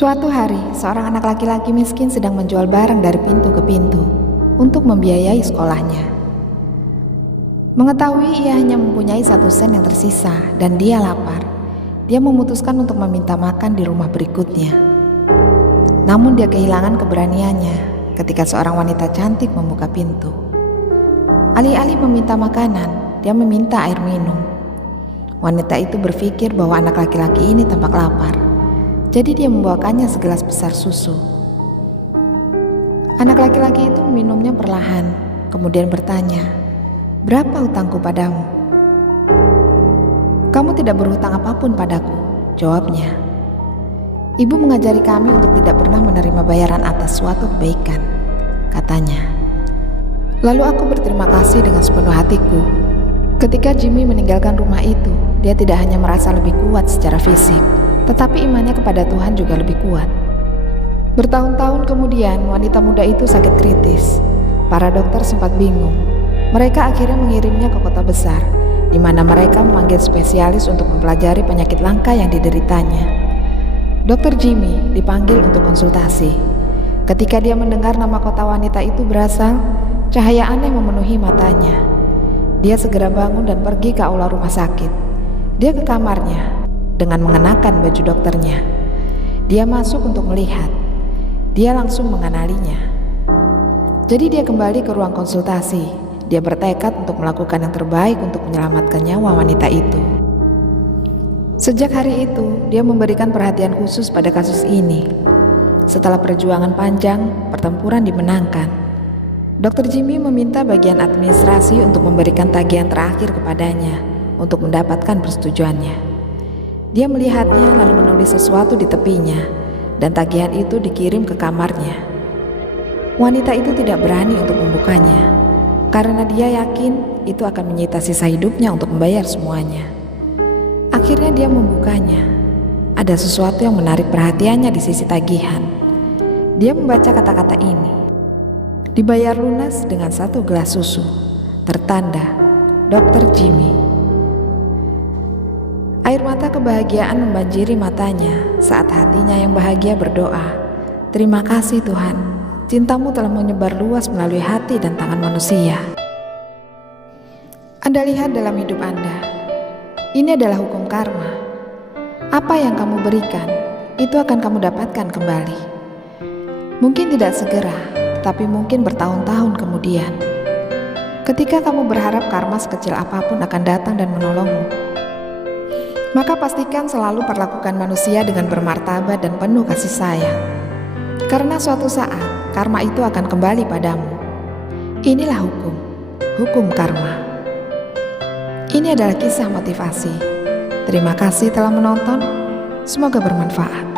Suatu hari, seorang anak laki-laki miskin sedang menjual barang dari pintu ke pintu untuk membiayai sekolahnya. Mengetahui ia hanya mempunyai 1 sen yang tersisa dan dia lapar, dia memutuskan untuk meminta makan di rumah berikutnya. Namun dia kehilangan keberaniannya ketika seorang wanita cantik membuka pintu. Alih-alih meminta makanan, dia meminta air minum. Wanita itu berpikir bahwa anak laki-laki ini tampak lapar. Jadi dia membawakannya segelas besar susu. Anak laki-laki itu meminumnya perlahan, kemudian bertanya, "Berapa hutangku padamu?" "Kamu tidak berhutang apapun padaku," jawabnya. "Ibu mengajari kami untuk tidak pernah menerima bayaran atas suatu kebaikan," katanya. Lalu aku berterima kasih dengan sepenuh hatiku. Ketika Jimmy meninggalkan rumah itu, dia tidak hanya merasa lebih kuat secara fisik, tetapi imannya kepada Tuhan juga lebih kuat. Bertahun-tahun kemudian, wanita muda itu sakit kritis. Para dokter sempat bingung. Mereka akhirnya mengirimnya ke kota besar, di mana mereka memanggil spesialis untuk mempelajari penyakit langka yang dideritanya. Dr. Jimmy dipanggil untuk konsultasi. Ketika dia mendengar nama kota wanita itu berasal, cahaya aneh memenuhi matanya. Dia segera bangun dan pergi ke aula rumah sakit. Dia ke kamarnya dengan mengenakan baju dokternya. Dia masuk untuk melihat. Dia langsung mengenalinya. Jadi dia kembali ke ruang konsultasi. Dia bertekad untuk melakukan yang terbaik untuk menyelamatkan nyawa wanita itu. Sejak hari itu, dia memberikan perhatian khusus pada kasus ini. Setelah perjuangan panjang, pertempuran dimenangkan. Dr. Jimmy meminta bagian administrasi untuk memberikan tagihan terakhir kepadanya untuk mendapatkan persetujuannya. Dia melihatnya lalu menulis sesuatu di tepinya, dan tagihan itu dikirim ke kamarnya. Wanita itu tidak berani untuk membukanya, karena dia yakin itu akan menyita sisa hidupnya untuk membayar semuanya. Akhirnya dia membukanya. Ada sesuatu yang menarik perhatiannya di sisi tagihan. Dia membaca kata-kata ini. Dibayar lunas dengan 1 gelas susu. Tertanda, Dr. Jimmy. Air mata kebahagiaan membanjiri matanya saat hatinya yang bahagia berdoa, "Terima kasih Tuhan, cintamu telah menyebar luas melalui hati dan tangan manusia." Anda lihat dalam hidup Anda, ini adalah hukum karma. Apa yang kamu berikan, itu akan kamu dapatkan kembali. Mungkin tidak segera, tetapi mungkin bertahun-tahun kemudian. Ketika kamu berharap karma sekecil apapun akan datang dan menolongmu, maka pastikan selalu perlakukan manusia dengan bermartabat dan penuh kasih sayang. Karena suatu saat, karma itu akan kembali padamu. Inilah hukum karma. Ini adalah kisah motivasi. Terima kasih telah menonton, semoga bermanfaat.